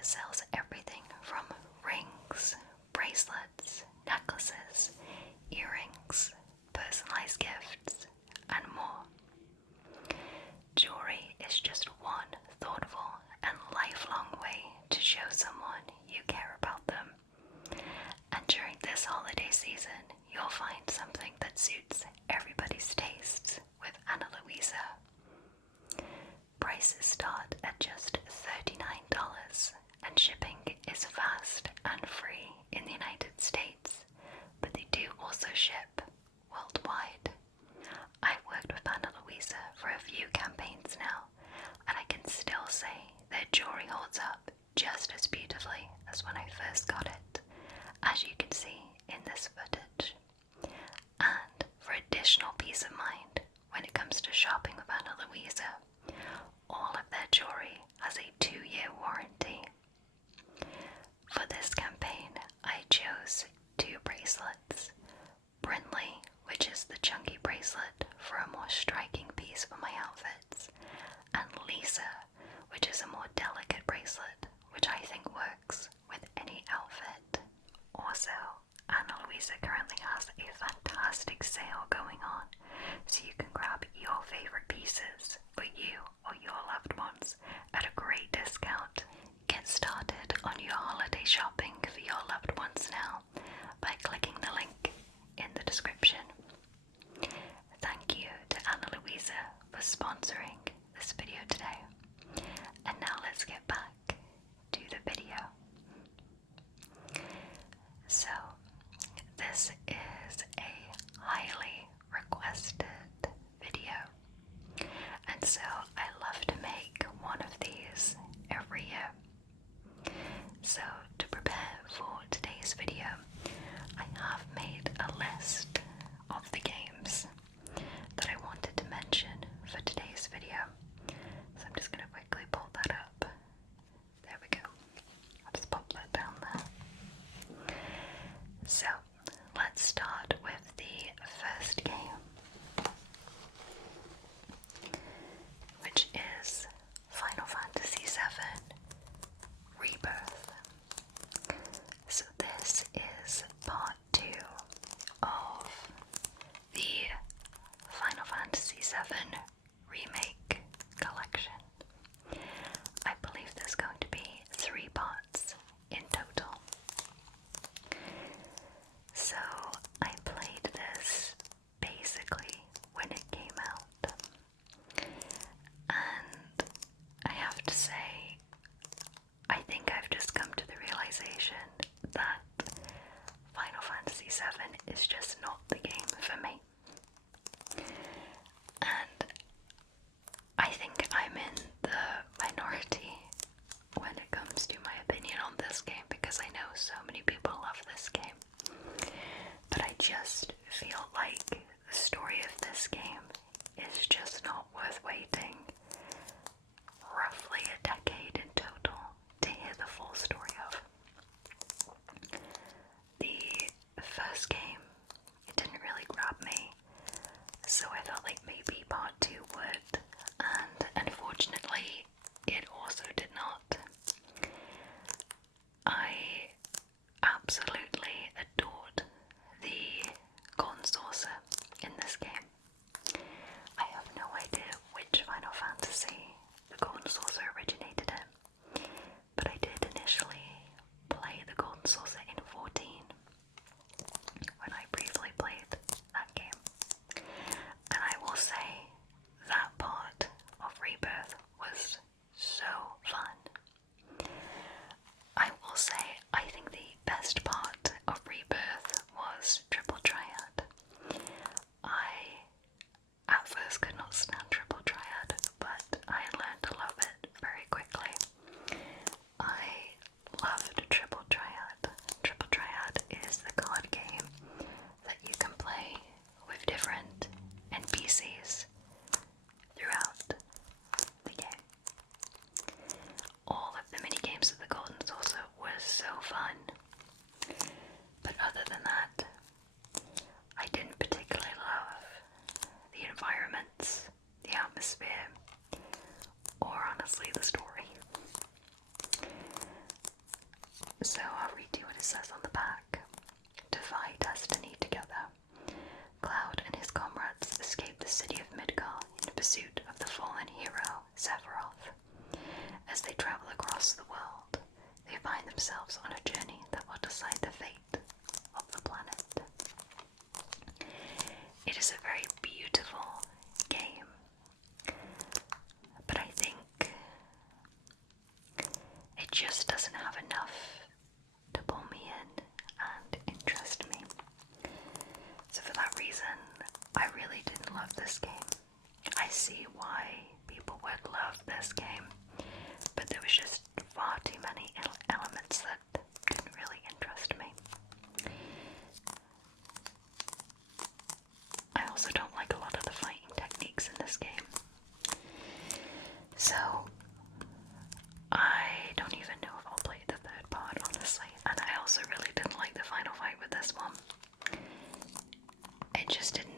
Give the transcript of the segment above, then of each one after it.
that sells everything from rings, bracelets, necklaces, earrings, personalized gifts, and more. Jewelry is just one thoughtful and lifelong way to show someone you care about them. And during this holiday season, you'll find something that suits everybody's tastes with Ana Luisa. Prices start at just $39 and shipping is fast and free in the United States, but they do also ship worldwide. I've worked with Ana Luisa for a few campaigns now, and I can still say their jewelry holds up just as beautifully as when I first got it, as you can see in this footage. And for additional peace of mind when it comes to shopping with Ana Luisa, all of their jewelry has a 2-year warranty. For this campaign, I chose 2 bracelets. Brindley, which is the chunky bracelet for a more striking piece for my outfits, and Lisa, which is a more delicate bracelet, which I think works with any outfit. Also, Ana Luisa currently has a fantastic sale going on, so you can grab your favorite pieces for you or your loved ones at a great discount. Get started on your holiday shopping for your loved ones now by clicking the link in the description. Thank you to Ana Luisa for sponsoring this video today. And now let's get back to the video. So, this is a highly requested video, and so I love to make one of these every year. So to prepare for today's video, I have made a list of the games that I wanted to mention for today's video. So I'm just going to quickly pull that up. There we go. I'll just pop that down there. So let's start with the first game, which is Final Fantasy VII Rebirth. So this is part 2 of the Final Fantasy VII Remake collection. I believe there's going to be 3 parts in total. So I played this basically when it came out, and I have to say, I think I've just come to the realization that Final Fantasy VII is just not the game for me. And I think I'm in the minority when it comes to my opinion on this game, because I know so many people love this game. But I just feel like the story of this game is just not worth waiting roughly a decade in total to hear the full story of. The first game, it didn't really grab me, so I felt like maybe part 2 would, and unfortunately it also did not. I absolutely adored the Golden Saucer in this game. I have no idea which Final Fantasy the Golden Saucer originated in, but I did initially play the Golden Saucer in 14 when I briefly played that game. And I will say that part of Rebirth was so fun. I will say I think the best part of Rebirth was Triple Triad. I at first could not stand Triple Triad, but I learned to love it very quickly. I loved Triple Triad. Triple Triad is the card game that you can play with different NPCs throughout the game. All of the mini games of the Golden Saucer were so fun, but other than that, I didn't particularly love the environments, the atmosphere, or honestly the story. It says on the back, defy destiny together. Cloud and his comrades escape the city of Midgar in pursuit of the fallen hero, Sephiroth. As they travel across the world, they find themselves on a journey that will decide the fate of the planet. It is a very beautiful game, but I think it just doesn't have enough to pull me in and interest me. So for that reason, I really didn't love this game. I see why people would love this game, but there was just far too many elements that didn't really interest me. I also don't like a lot of the fighting techniques in this game. So, I don't even know if I'll play the third part, honestly. And I also really didn't like the final fight with this one. It just didn't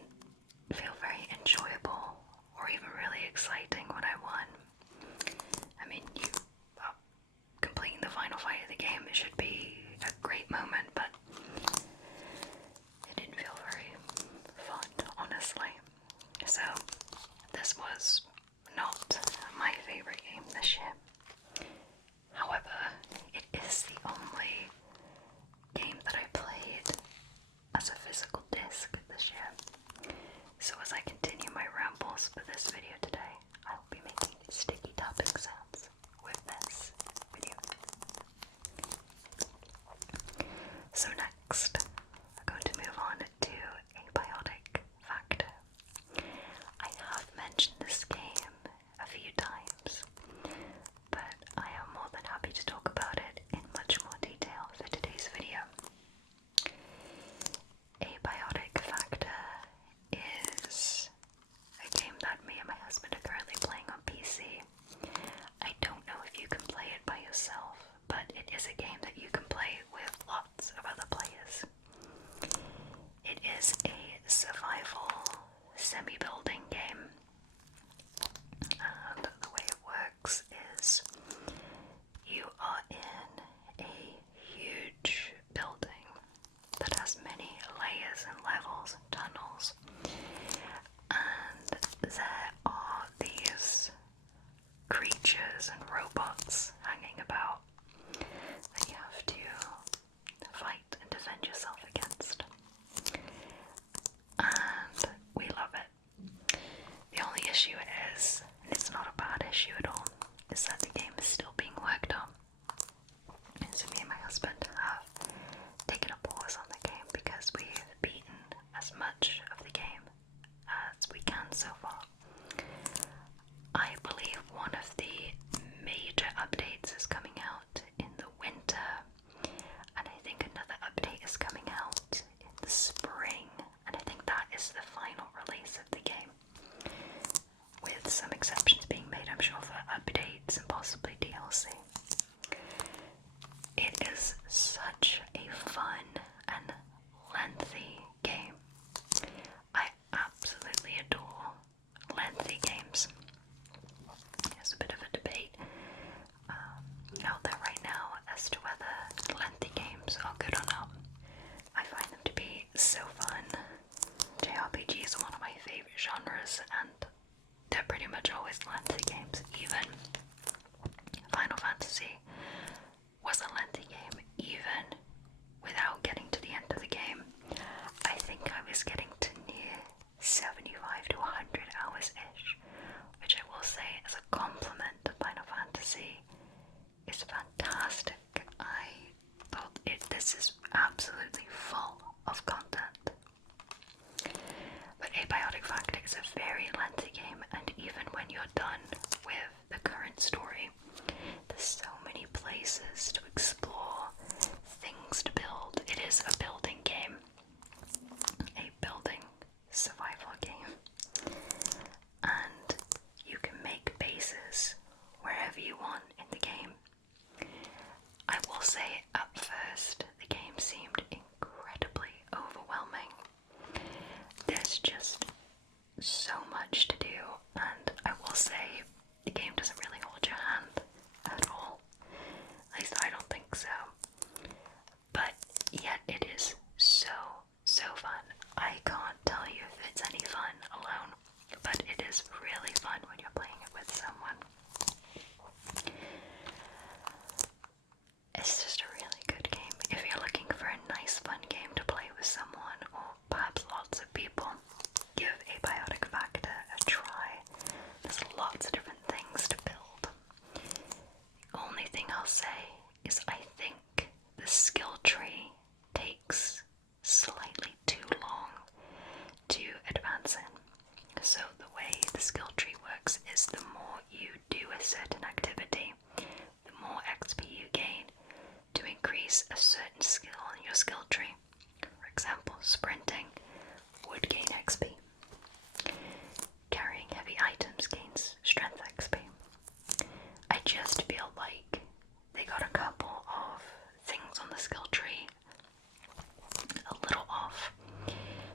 feel very enjoyable or even really exciting when I won. I mean, completing the final fight of the game, it should be a great moment, but it didn't feel very fun, honestly. So, this was not my favorite game this year. However, it is the only game that I played as a physical disc this year. So as I continue my rambles for this video today, I will be making sticky tapping sounds with this video. So next, I'm going to move on to Abiotic Factor. I have mentioned this game a few times, but I am more than happy to talk about it in much more detail for today's video. Abiotic Factor is a game that me and my husband are currently playing on PC. I don't know if you can play it by yourself, but it is a game that you can play with lots of other players. It is a survival semi-building game, and the way it works is you are in a huge building that has many layers and levels and tunnels, and there are these creatures and robots hanging about that you have to fight and defend yourself against. And we love it. The only issue is, and it's not a bad issue at all, is that the game is still being worked on. And so me and my husband have taken a pause on the game because we've beaten as much of the game as we can so far. I believe one of the major updates is coming out in the winter, and I think another update is coming out in the spring, and I think that is the final release of the game, with some exceptions being made, I'm sure, for updates and possibly DLC. It is such a fun and lengthy game. I absolutely adore lengthy games. There's a bit of a debate out there right now as to whether lengthy games are good or not. I find them to be so fun. JRPGs are one of my favorite genres, and they're pretty much always lengthy games. Even Final Fantasy was a lengthy game, even without certain activity, the more XP you gain to increase a certain skill in your skill tree. For example, sprinting would gain XP. Carrying heavy items gains strength XP. I just feel like they got a couple of things on the skill tree a little off.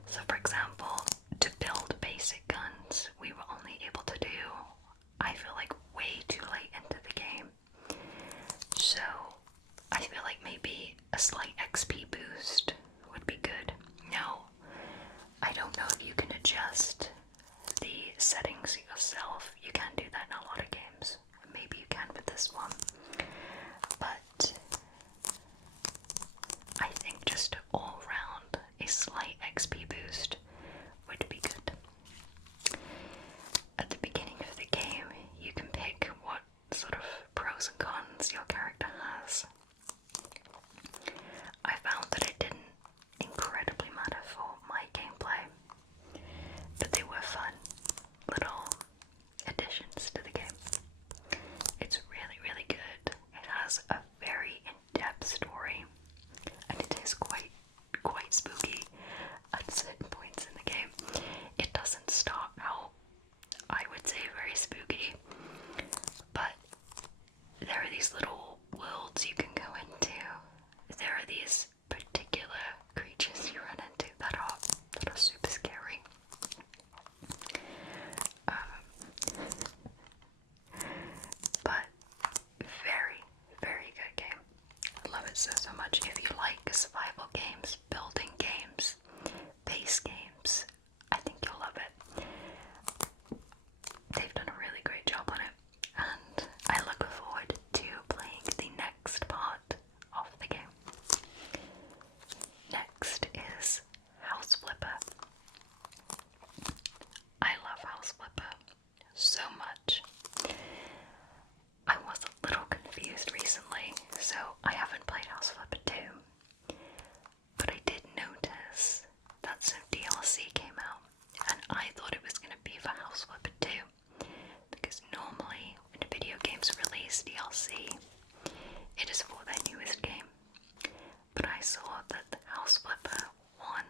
So for example, to build basic guns, we were only able to do, I feel like, way too late into the game. So I feel like maybe a slight XP boost would be good. Now, I don't know if you can adjust the settings yourself. You can do that in a lot of games. Maybe you can with this one. But I think just all round a slight XP boost would be good. At the beginning of the game, you can pick what sort of pros and cons your character has. I found that it didn't incredibly matter for my gameplay, but they were fun little additions to the game. It's really, really good. It has a very in-depth story, and it is quite spooky at certain points in the game. It doesn't start out, I would say, very spooky, but there are these little worlds you can go into. There are these particular creatures you run into that are super scary. But very, very good game. I love it so much. If you like survival games, building games, base games, I think you'll love it. They've done a really great job on it, and I look forward to playing the next part of the game. Next is House Flipper. I love House Flipper so much. I was a little confused recently, so I haven't played House Flipper 2, but I did notice that some DLC came out, and I thought it was going to be for House Flipper 2, because normally when video games release DLC, it is for their newest game. But I saw that the House Flipper 1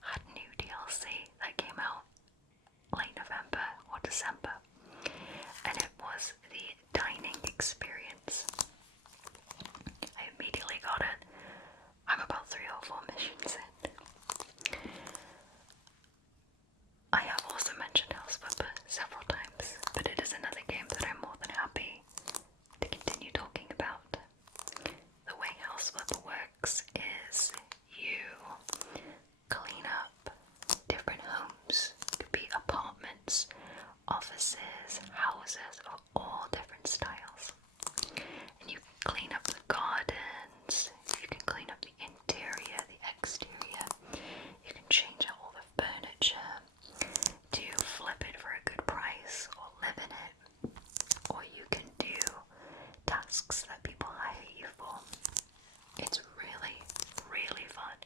had new DLC that came out late November or December, and it was the dining experience. I immediately got it. I'm about 3 or 4 missions in. I have also mentioned House Flipper several times, but it is another game that I'm more than happy to continue talking about. The way House Flipper works is you clean up different homes. It could be apartments, offices, houses of all different styles. And you can clean up the gardens, you can clean up the interior, the exterior, you can change out all the furniture to flip it for a good price or live in it, or you can do tasks that people hire you for. It's really, really fun,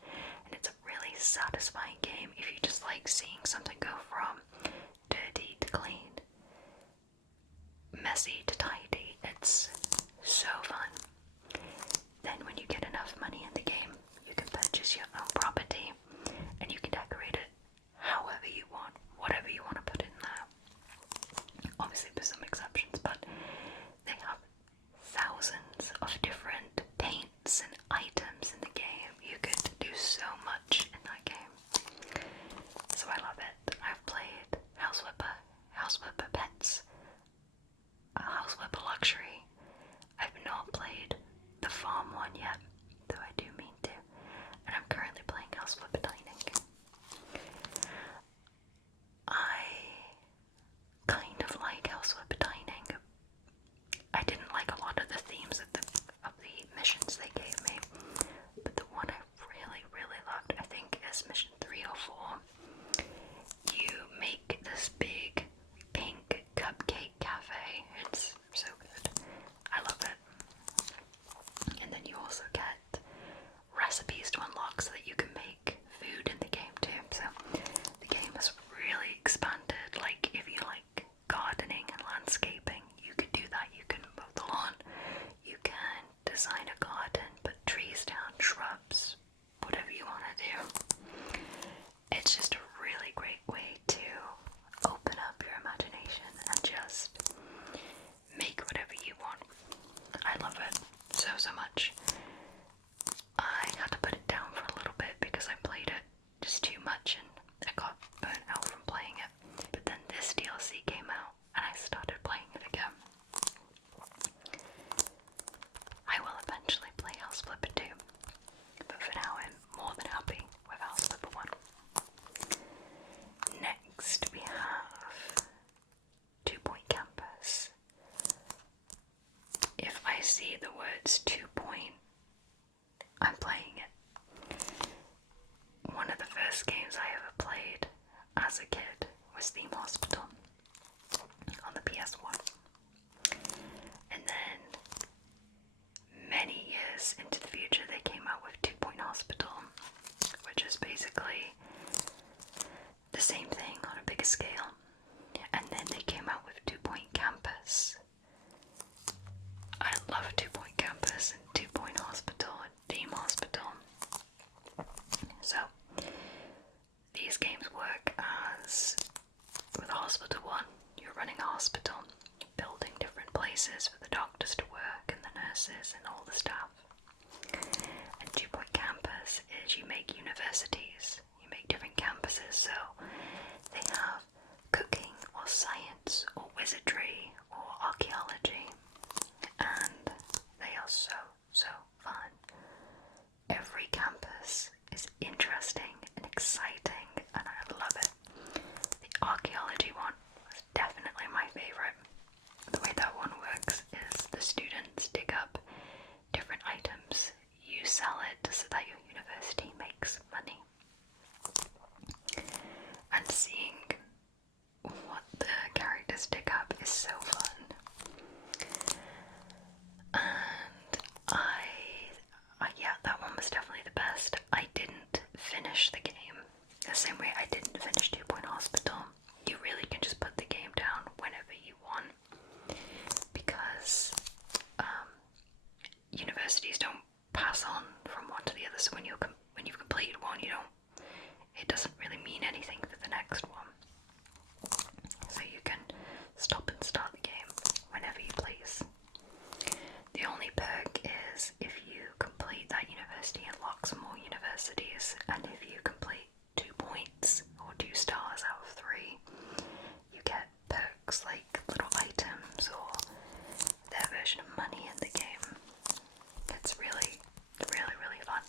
and it's a really satisfying game if you just like seeing something go from dirty to clean, messy to tidy. It's so fun. Then when you get enough money in the game, you can purchase your own property, and you can decorate it however you want, whatever you want to put in there. Obviously there's some exceptions, but they have thousands of different paints and items in the game. You could do so much in that game. So I love it. I've played House Flipper, House Flipper Pets, House Flipper Luxury. I've not played the farm one yet, though I do mean to. And I'm currently playing House Flipper Dining. I kind of like House Flipper Dining. I didn't like a lot of the themes of the missions they gave me, but the one I really, really loved, I think, is mission 3 or 4. You make this big pink cupcake cafe. It's so good. I love it. And then you also get recipes to unlock so that you can make so much. I had to put it down for a little bit because I played it just too much and I got burnt out from playing it. But then this DLC came out and I started playing it again. I will eventually play House Flipper 2, but for now I'm more than happy with House Flipper 1. Next we have 2 Point Campus. If I see the words 2 Point, I'm playing it. One of the first games I ever played as a kid was Theme Hospital on the PS1. And then many years into the future they came out with 2 Point Hospital, which is basically the same thing on a bigger scale. And then they came out with 2 Point Campus. I love 2 Point Campus and 2 Point Hospital and Theme Hospital. So these games work as, with Hospital 1, you're running a hospital, building different places for the doctors to work and the nurses and all the staff. And 2 Point Campus is you make universities, you make different campuses, so they have cooking or science or wizardry or archaeology, and they are so fun. Every campus is interesting and exciting and I love it. The archaeology one was definitely my favourite. The way that one works is the students dig up different items, you sell it so that your university makes money. And seeing what the characters dig up is so fun. And yeah, that one was definitely the best. I didn't finish the game the same way I didn't finish 2 Point Hospital. You really can just put the game down whenever you want, because universities don't pass on from one to the other. So when you've completed one, it doesn't really mean anything for the next one. So you can stop and start the game whenever you please. The only perk is if you complete that university, it unlocks more universities, and if you complete 2 points or 2 stars out of 3, you get perks like little items or their version of money in the game. It's really fun.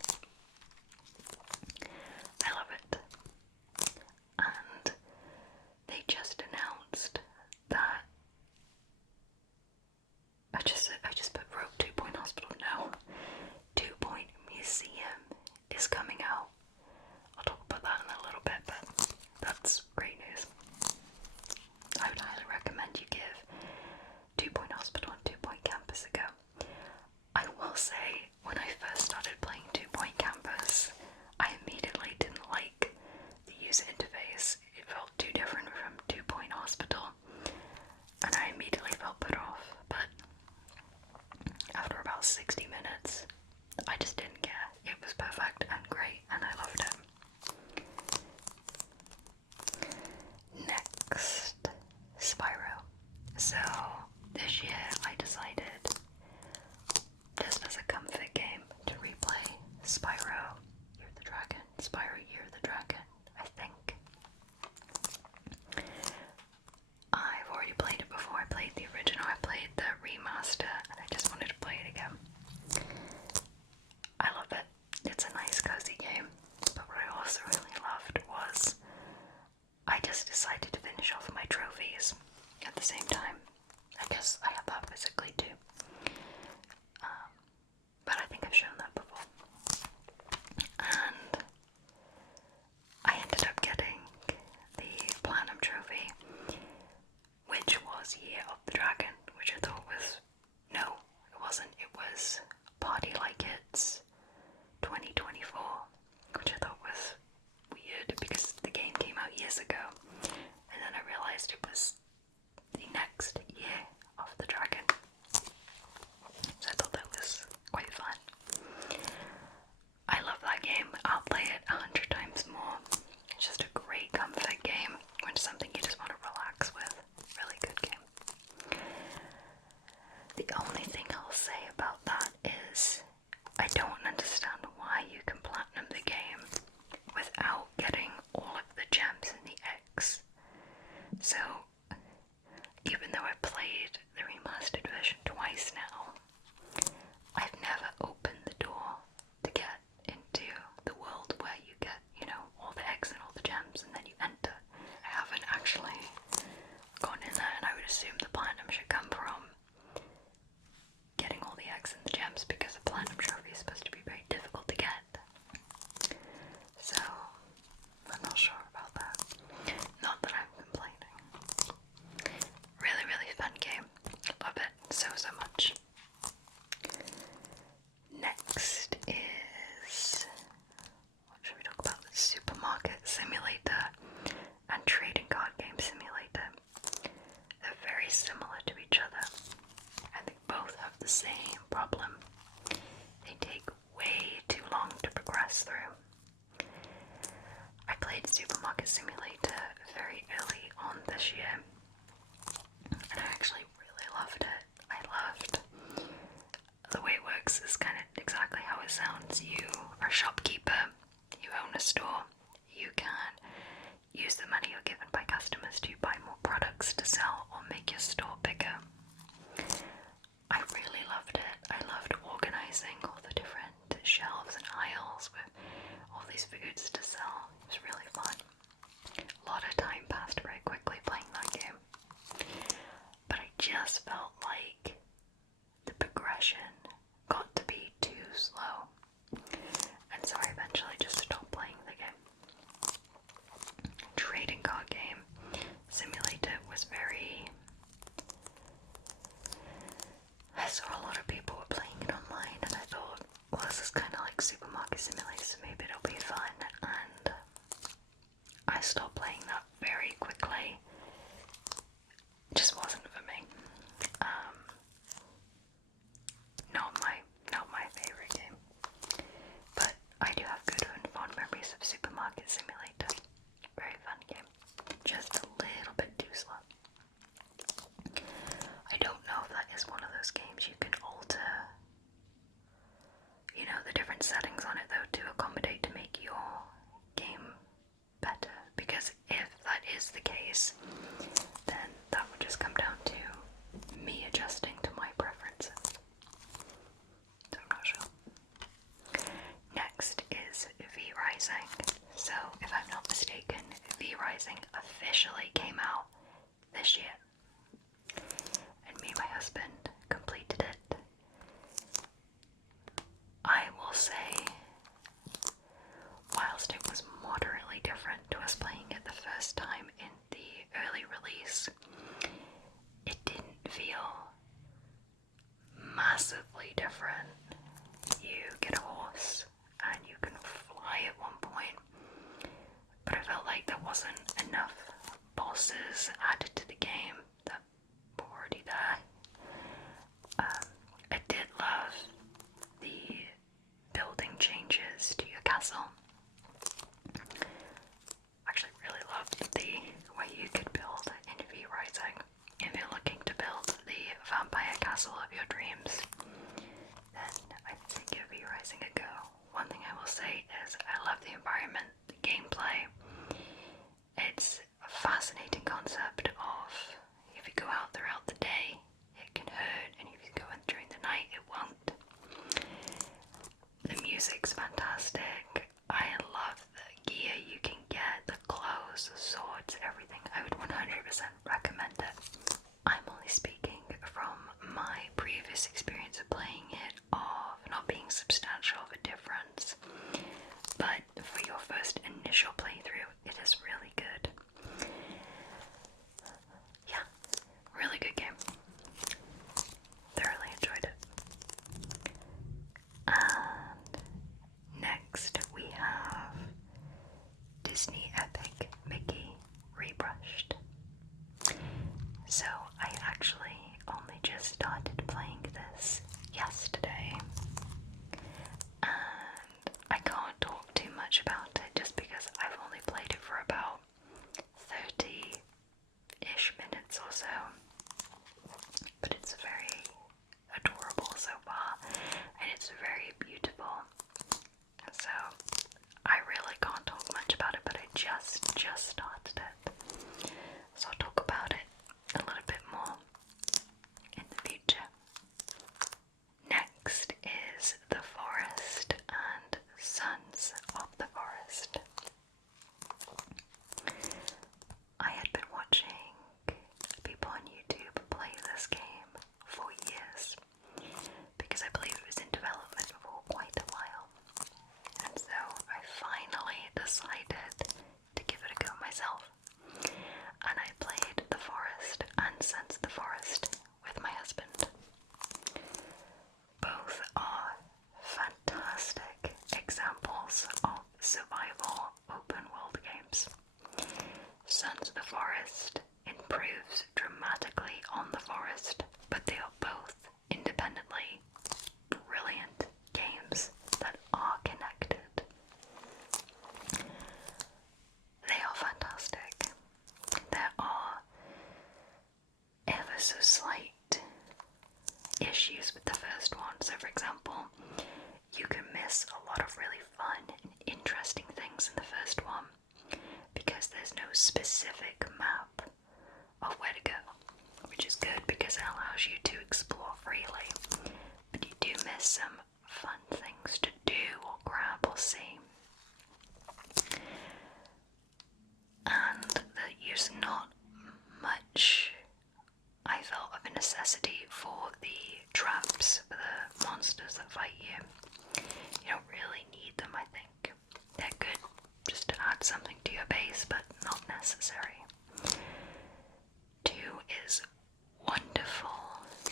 I love it. And they just announced that I just wrote 2 Point Hospital now. 2 Point Museum is coming out. I'll talk about that in a little bit, but that's great news. I would highly recommend you give 2 Point Hospital and 2 Point Campus a go. I will say, when I first started playing 2 Point Campus, I immediately didn't like the user interface. It felt too different from 2 Point Hospital, and I immediately felt put off, but after about 60 minutes, I just didn't care. It was perfect and great, and I loved it. Next, Spyro. So, this year I decided, just as a comfort game, to replay Spyro Year of the Dragon. Spyro Year of the Dragon, I think. I've already played it before. I played the original, I played the remaster, and I just wanted to play it again. I love it. It's a nice cozy game, but what I also really loved was I just decided to finish off my trophies at the same time. I guess I have that physically too. But I think I've shown that before. And I ended up getting the Platinum Trophy, which was Year of the Dragon, which I thought was... No, it wasn't. It was Party Like It's 2024, which I thought was weird because the game came out years ago. And then I realised it was the next Year of the Dragon. So I thought that was quite fun. I love that game. I'll play it 100 times more. It's just a great comfort game when it's something you just want to relax with. Really good game. The only thing I'll say about that is I don't understand why you can platinum the game without getting all of the gems in the X. So, even though I played the remastered version twice now, I've never opened the door to get into the world where you get, you know, all the eggs and all the gems and then you enter. I haven't actually gone in there, and I would assume the platinum should come from getting all the eggs and the gems, because a platinum trophy is supposed to be very difficult to get. So, I'm not sure about that. Not that I'm complaining. Really, really fun game. Love it so much. Next is, what should we talk about? Supermarket Simulator and Trading Card Game Simulator. They're very similar to each other. I think both have the same problem. They take way too long to progress through. I played Supermarket Simulator very early on this year, and I actually really loved it. I loved the way it works is kind of exactly how it sounds. You are a shopkeeper, you own a store, you can use the money you're given by customers to buy more products to sell or make your store bigger. I really loved it. I loved organizing all the different shelves and aisles with all these foods to sell. It was really fun. A lot of time passed very quickly playing that game. But I just felt like the progression got to be too slow. And so I eventually just stopped playing the game. Trading Card Game Simulator was very... I saw a lot of people were playing it online, and I thought, well, this is kind of like Supermarket Simulator, so maybe it'll be fun, and I stopped playing that very quickly. It just wasn't for me. Not my favorite game. But I do have good and fond memories of Supermarket Simulator. Very fun game. Just a little bit too slow. I don't know if that is one of those games you can alter, you know, the different settings on it though to accommodate to make your game better, because if that is the case, then that would just come down to me adjusting to my preferences. So I'm not sure. Next is V-Rising. So if I'm not mistaken, V-Rising officially came out this year. And me and my husband completed it. I will say, whilst it was moderately different to us playing it the first time in the early release, it didn't feel massively different. You get a horse and you can fly at one point, but I felt like there wasn't enough bosses added to the game that were already there. I did love the building changes to your castle. Actually really loved the way you could build in V-Rising. If you're looking to build the vampire castle of your dreams, then I think give V-Rising a go. One thing I will say is I love the environment, the gameplay. It's a fascinating concept of if you go out throughout the day, it can hurt, and if you go in during the night, it won't. The music's fantastic. I love the gear you can get, the clothes, the swords, everything. I would 100% recommend it. I'm only speaking from my previous experience of playing it, of not being substantial of a difference. But for your first initial playthrough, it is really good. Yeah, really good game. Thoroughly enjoyed it. And next we have Disney Epic Mickey Rebrushed. So I actually only just started playing this yesterday. issues with the first one. So for example, you can miss a lot of really fun and interesting things in the first one because there's no specific map of where to go, which is good because it allows you to explore freely, but you do miss some fun things to do or grab or see. And there's not much, I felt, of a necessity for the traps, for the monsters that fight you. You don't really need them, I think. They're good just to add something to your base, but not necessary. 2 is wonderful.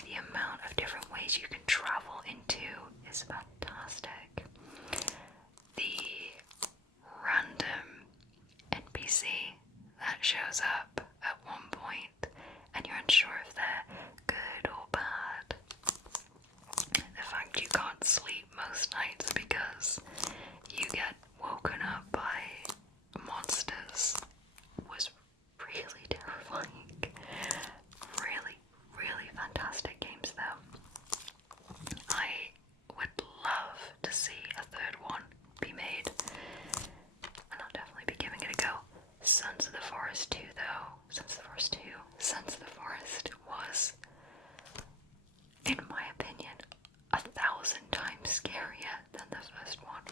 The amount of different ways you can travel into is fantastic. The random NPC that shows up at one point and you're unsure if they're good or bad. The fact you can't sleep most nights because you get woken up by monsters was really terrifying. Really, really fantastic games though. I would love to see a third one be made, and I'll definitely be giving it a go. Sons of the Forest 2 though, Sons of the Forest was, in my opinion, 1,000 times scarier than the first one.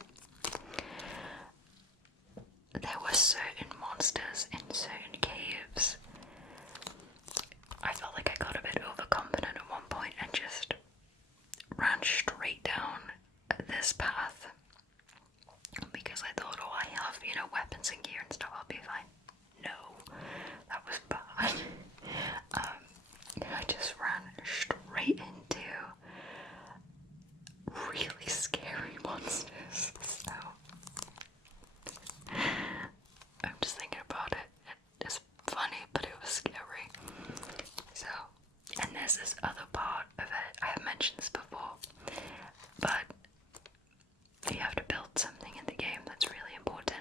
There were certain monsters in certain caves. I felt like I got a bit overconfident at one point and just ran straight down this path because I thought, oh, I have, weapons and gear and stuff, I'll be fine. No, that was bad. I just ran straight into really scary monsters, so I'm just thinking about it. It's funny, but it was scary. So, and there's this other part of it, I have mentioned this before, but you have to build something in the game that's really important.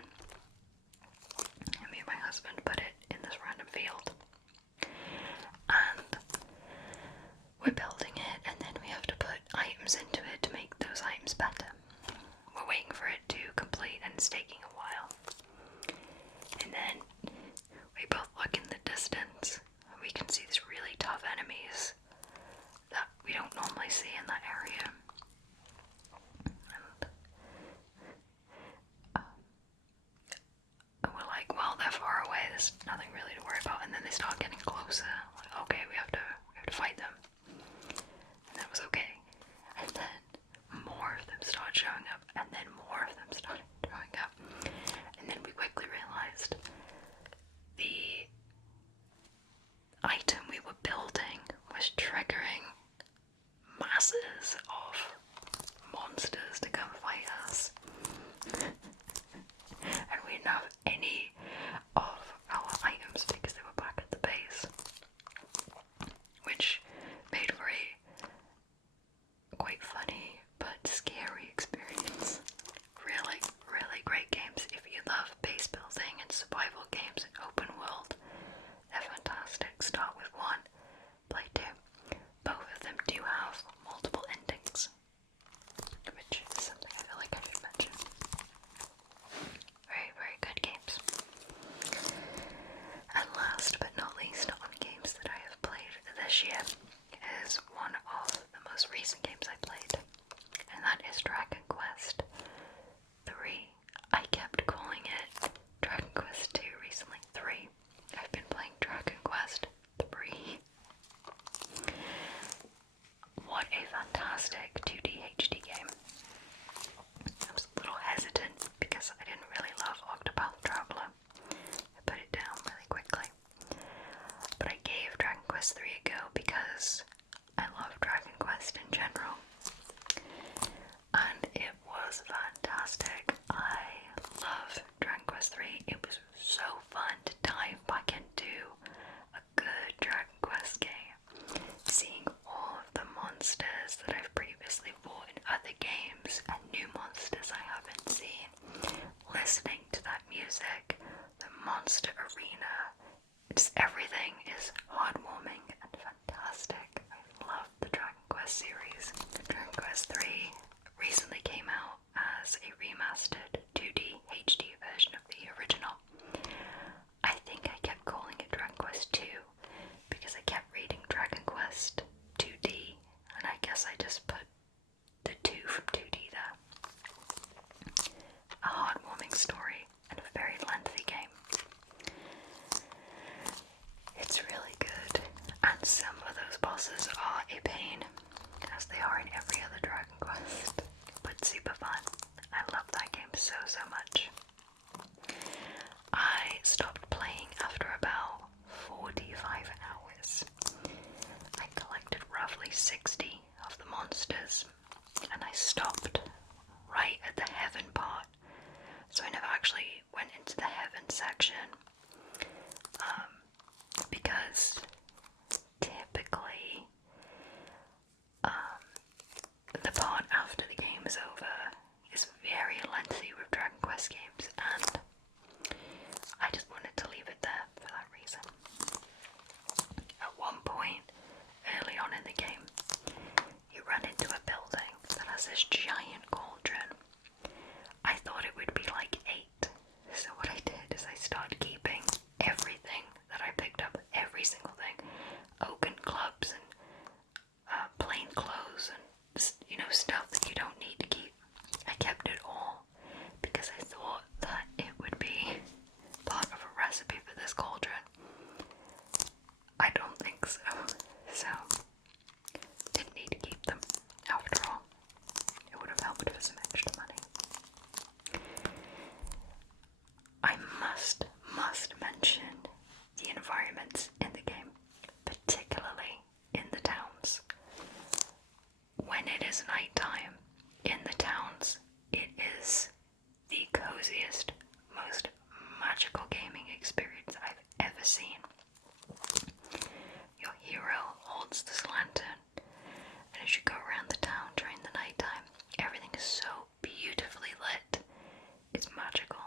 And me and my husband put it in this random field. And we're building it, and then we have to put items into it to make those items better. We're waiting for it to complete, and it's taking a while. And then we both look in the distance, and we can see these really tough enemies that we don't normally see in that area. And we're like, well, they're far away, there's nothing really to worry about. And then they start getting closer. Like, okay, we have to fight them. And that was okay. And then more of them started showing up, and then more of them started showing up. And then we quickly realized the item we were building was triggering masses of are a pain, as they are in every other Dragon Quest, but super fun. I love that game so much. I stopped playing after about 45 hours. I collected roughly 60 of the monsters, and I stopped right at the heaven part, so I never actually went into the heaven section, because typically the part after the game is over is very lengthy with Dragon Quest games, and I just wanted to leave it there for that reason. At one point, early on in the game, you run into a building that has this giant cauldron. I thought it would be like 8, so what I did is I started keeping everything that I picked up, every single thing, oaken clubs and plain clothes and, you know, stuff that you don't need to keep. I kept it all because I thought that it would be part of a recipe for this cauldron. I don't think so. So, didn't need to keep them after all. It would have helped for some extra money. I must mention the environments in the game, particularly in the towns. When it is nighttime in the towns, it is the coziest, most magical gaming experience I've ever seen. Your hero holds this lantern, and as you go around the town during the nighttime, everything is so beautifully lit. It's magical.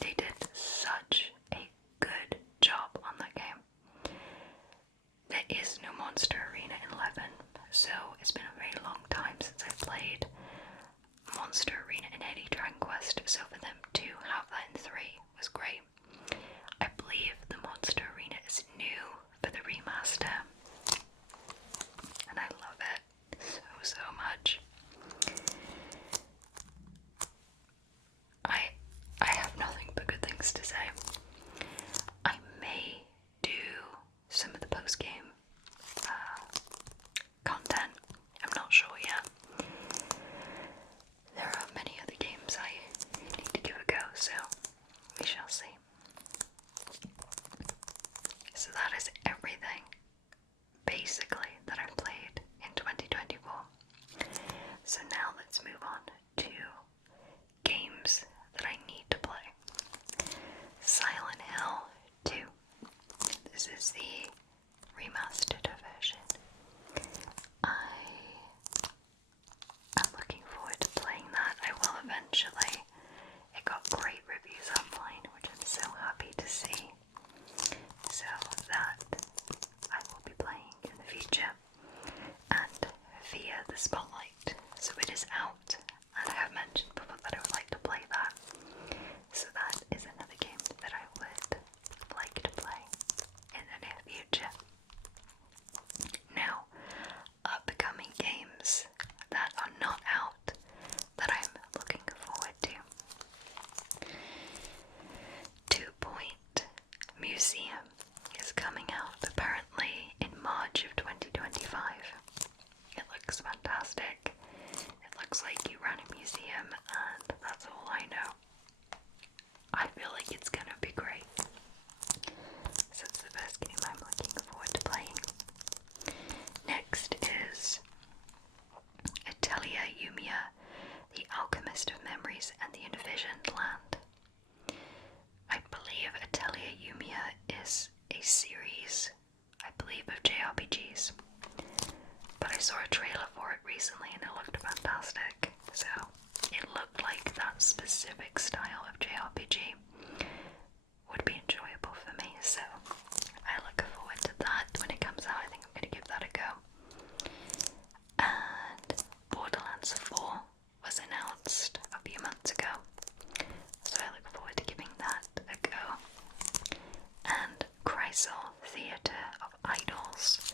They did such a good job on that game. There is no Monster Arena in 11, so it's been a very long time since I've played Monster Arena in any Dragon Quest, so for them to have that in 3 was great. I believe the Monster Arena is new for the remaster, and I love it so much. I have nothing but good things to say. I may do some of the post-game content. I'm not sure yet. There are many other games I need to give a go, so we shall see. So that is everything, basically, that I've played in 2024. So now let's move on to games that I need to play. Silent Hill 2. This is the remastered version. I'm looking forward to playing that. I will eventually. It got great reviews online, which I'm so happy to see. So that I will be playing in the future, and via the Spotlight. So it is out, and I have mentioned before that I would like to play that. So that is another game that I would like to play in the near future. Now, upcoming games that are not out that I'm looking forward to. 2 Point Museum is coming out apparently in March of 2025. It looks fantastic. It looks like you run a museum, and that's all I know. I feel like it's gonna be great. So it's the first game I'm looking forward to playing. Next is Atelier Yumiya, The Alchemist of Memories and the Envisioned Land. I believe Atelier Yumiya is a series, I believe, of JRPGs. But I saw a trailer for it recently and it looked fantastic. So it looked like that specific style of JRPG would be enjoyable for me. So I look forward to that when it comes out. I think I'm going to give that a go. And Borderlands 4 was announced a few months ago, so I look forward to giving that a go. And Chrysal Theatre of Idols,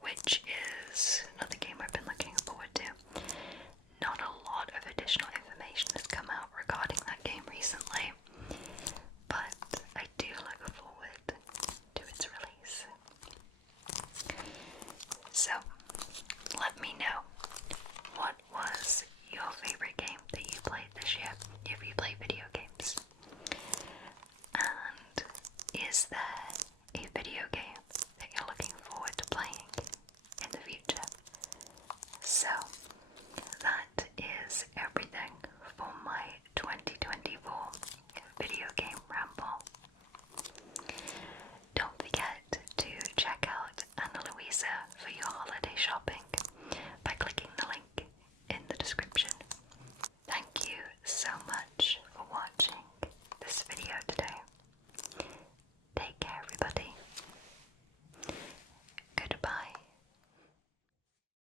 which is another game I've been looking forward to. Not a lot of additional information has come out regarding that game recently, let me know, what was your favorite game that you played this year, if you play video games? And is there a video game that you're looking forward to playing in the future? So,